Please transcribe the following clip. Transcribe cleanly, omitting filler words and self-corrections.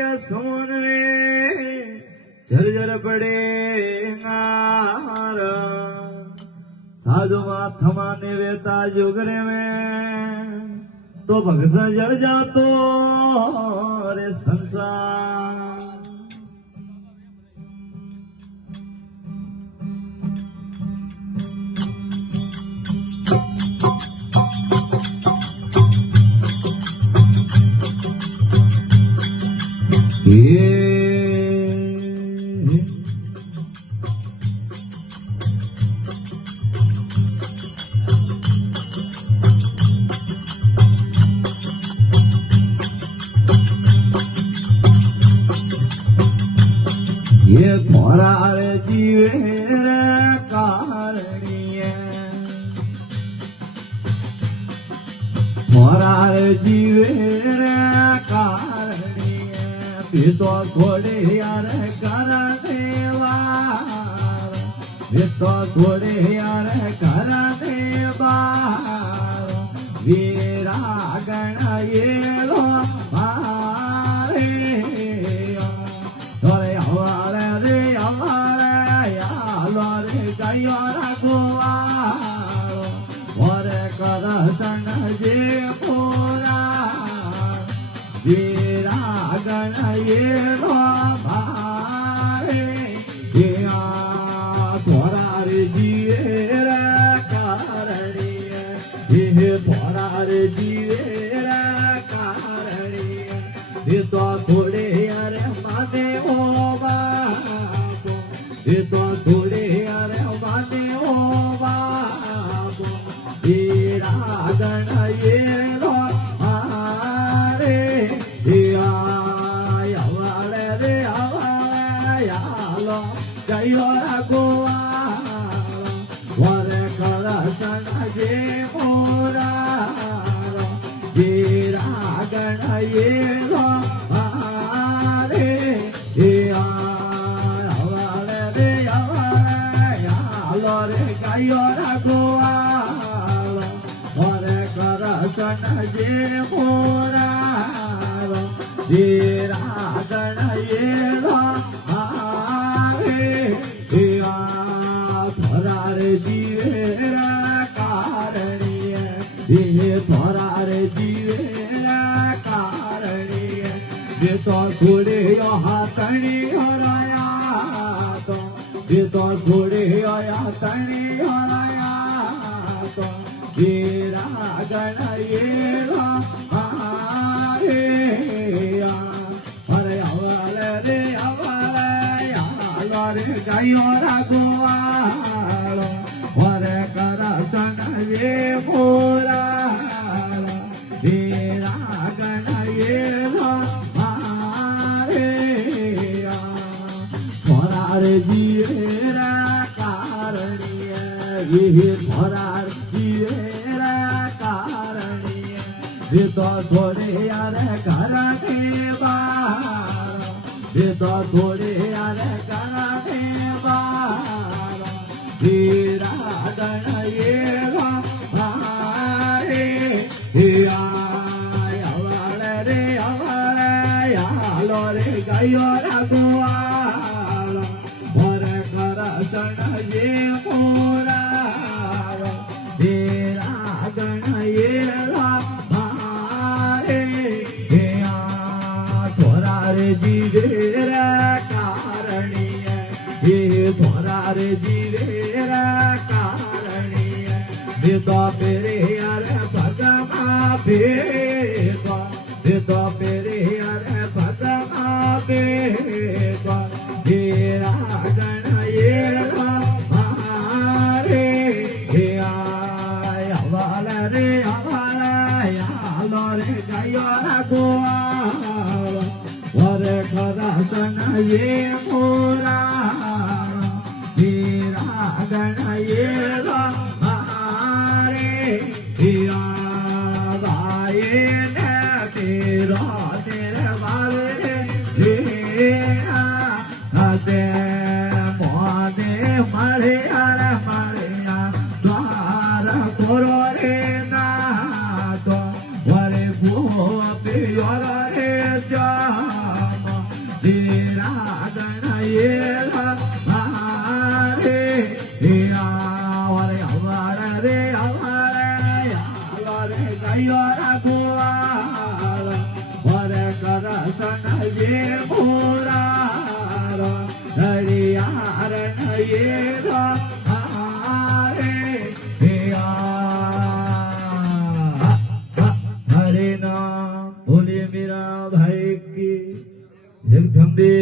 માર્યા સોનવે જર્જર પડે साधु माथमा निवेता जुगरे में तो भगत जड़ जातो रे संसार ये थोड़ा रे जीवे रे कारणीय थोड़ा रे जीवे रे कारणीय भी तो थोड़े यार कर देवार भी तो थोड़े यार कर देवार वीरा गण ये लो जे पूरा वीरा गण ये लो भारे थोड़ा रे जीवे रे कारणीय ये थोड़ा रे जीवे रे कारणीय ये तो थोड़े यार माने ओ बाबो ये तो थोड़े यार माने ओ बाबो वीरा गण ये लो आरे आवाले रे आवाले यालो गयो रघुआ वरे करसन जे मोरा वीरा गण ये लो आरे आवाले रे आवाले यालो रे गयो रघुआ जे मोरा वीरा गण ये लो थोड़ा रे जीवे रे कारणीय ये थोड़ा रे जीवे रे कारणीय ये तो थोड़े हाथणी हराया तो ये तो थोड़े हाथणी हराया तो वीरा गण ये लो आरे अरे अवाले रे अवाले यालो रे गयो रघुआ वरे करसन ये मोरा वीरा गण ये लो आरे थोड़ा रे जीवे रे कारणीय ये थोड़ा ये तो थोड़े यार घर के बार ये तो थोड़े यार घर के बार वीरा गण ये लो आरे अवाले रे अवाले यालो रे गयो रघुआ भरे करसन ये मोरा वीरा गण ये लो जीवे रे कारणीय ये थोड़ा रे जीवे रे कारणीय ये तो तेरे यार भगमा बेवा ये तो तेरे यार भगमा बेवा वीरा गण ये लो आरे अवाले रे अवाले यालो रे गयो रघुआ वरे करसन ये मोरा वीरा गण ये लो आरे गाये ने तेरा तेरे वाले दे मोदे मरे अरे मरिया द्वार खोरो रे ना तो वरे भू पियोर रे जाम ये हमारे हमारे हमारे रे हमारे गयो रघुवार हरे करसन ये मुरार हरियार ये हमारे हरे नाम बोले मेरा भाई की जगदम्बे